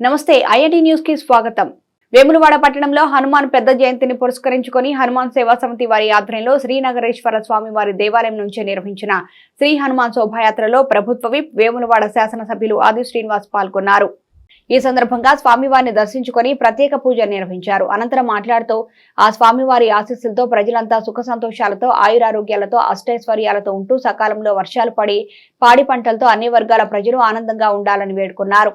నమస్తే ఐఐటి న్యూస్కి స్వాగతం. వేములవాడ పట్టణంలో హనుమాన్ పెద్ద జయంతిని పురస్కరించుకొని హనుమాన్ సేవా సమితి వారి ఆధ్వర్యంలో శ్రీనగరేశ్వర స్వామి వారి దేవాలయం నుంచి నిర్వహించిన శ్రీ హనుమాన్ శోభాయాత్రలో ప్రభుత్వ విప్ వేములవాడ శాసనసభ్యులు ఆది శ్రీనివాస్ పాల్గొన్నారు. ఈ సందర్భంగా స్వామివారిని దర్శించుకొని ప్రత్యేక పూజ నిర్వహించారు. అనంతరం మాట్లాడుతూ ఆ స్వామివారి ఆశీస్సులతో ప్రజలంతా సుఖ సంతోషాలతో ఆయురారోగ్యాలతో అష్టైశ్వర్యాలతో ఉంటూ సకాలంలో వర్షాలు పడి పాడి పంటలతో అన్ని వర్గాల ప్రజలు ఆనందంగా ఉండాలని వేడుకున్నారు.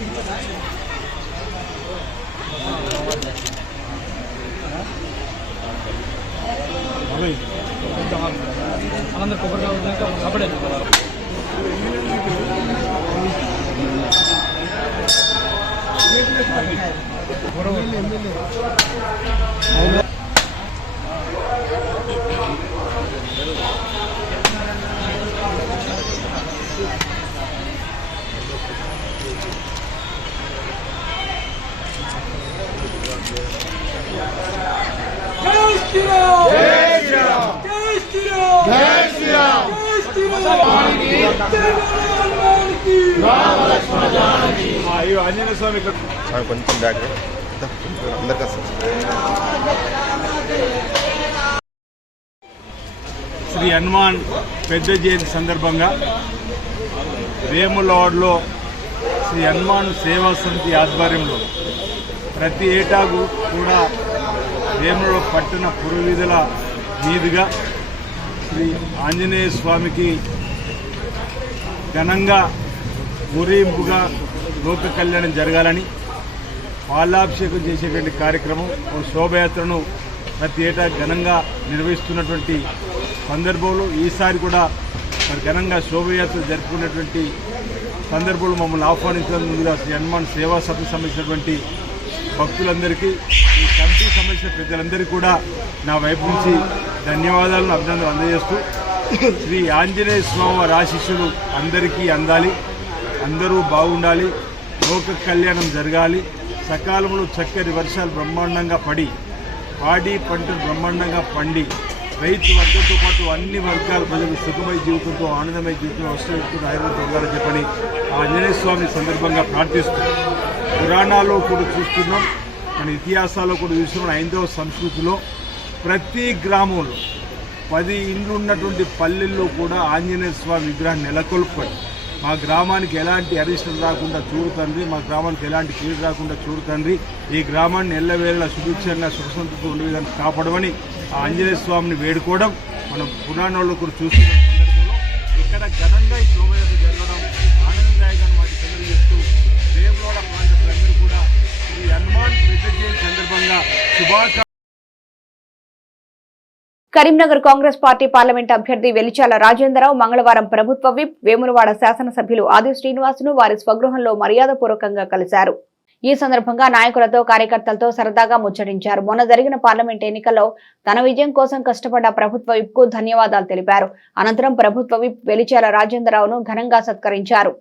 స్వామికి జై శ్రీరామభక్తి ఆంజనేయ స్వామికి అయ్యో ఆంజనేయ స్వామి ఇక్కడ కొంచెం శ్రీ హనుమాన్ పెద్ద జయంతి సందర్భంగా వేములవాడలో శ్రీ హనుమాన్ సేవా సమితి ఆధ్వర్యంలో ప్రతి ఏటాకు కూడా వేముల పట్టణ పురవీధుల మీదుగా శ్రీ ఆంజనేయ స్వామికి ఘనంగా ఊరేంపుగా లోక కళ్యాణం జరగాలని పాలాభిషేకం చేసేటువంటి కార్యక్రమం ఓ శోభయాత్రను ప్రతి ఏటా ఘనంగా నిర్వహిస్తున్నటువంటి సందర్భంలో ఈసారి కూడా మరి ఘనంగా శోభయాత్ర జరుపుకున్నటువంటి సందర్భంలో మమ్మల్ని ఆహ్వానించడం ముందుగా శ్రీ హనుమాన్ సేవా సభకు సంబంధించినటువంటి భక్తులందరికీ ఈ కమిటీకి సంబంధించిన ప్రజలందరికీ కూడా నా వైపు నుంచి ధన్యవాదాలను అభినందనలు అందజేస్తూ శ్రీ ఆంజనేయ స్వామి వారి అందరికీ అందాలి. అందరూ బాగుండాలి. లోక కళ్యాణం జరగాలి. సకాలంలో చక్కని వర్షాలు బ్రహ్మాండంగా పడి పాడి పంటలు బ్రహ్మాండంగా పండి రైతు వర్గంతో పాటు అన్ని వర్గాల ప్రజలు సుఖమయ జీవితంతో ఆనందమయ జీవితంలో వస్తూ ఆయుర్వేద ఉండాలని చెప్పని ఆ ఆంజనేయ స్వామి సందర్భంగా ప్రార్థిస్తూ పురాణాల్లో కూడా చూస్తున్నాం. మన ఇతిహాసాల్లో కూడా చూస్తున్నాం. హైందవ సంస్కృతిలో ప్రతి గ్రామంలో పది ఇండ్లు ఉన్నటువంటి పల్లెల్లో కూడా ఆంజనేయ స్వామి విగ్రహాన్ని నెలకొల్పండి మా గ్రామానికి ఎలాంటి అరిష్టం రాకుండా చూడుతండ్రి మా గ్రామానికి ఎలాంటి కీడు రాకుండా చూడుతండ్రి ఈ గ్రామాన్ని ఎల్లవేళ సుభిక్షంగా సుఖసంతతో ఉండే విధంగా కాపాడమని ఆ ఆంజనేయ స్వామిని వేడుకోవడం మనం పురాణాల్లో కూడా చూస్తున్న. సందర్భంలో ఇక్కడ ఘనంగా ఈ శోభయాత్ర కరీంనగర్ కాంగ్రెస్ పార్టీ పార్లమెంట్ అభ్యర్థి వెలిచాల రాజేంద్రరావు మంగళవారం ప్రభుత్వ విప్ వేములవాడ శాసనసభ్యులు ఆది శ్రీనివాసును వారి స్వగృహంలో మర్యాదపూర్వకంగా కలిశారు. ఈ సందర్భంగా నాయకులతో కార్యకర్తలతో సరదాగా ముచ్చటించారు. మొన్న జరిగిన పార్లమెంట్ ఎన్నికల్లో తన విజయం కోసం కష్టపడ్డ ప్రభుత్వ విప్కు ధన్యవాదాలు తెలిపారు. అనంతరం ప్రభుత్వ విప్ వెలిచాల రాజేంద్రరావును ఘనంగా సత్కరించారు.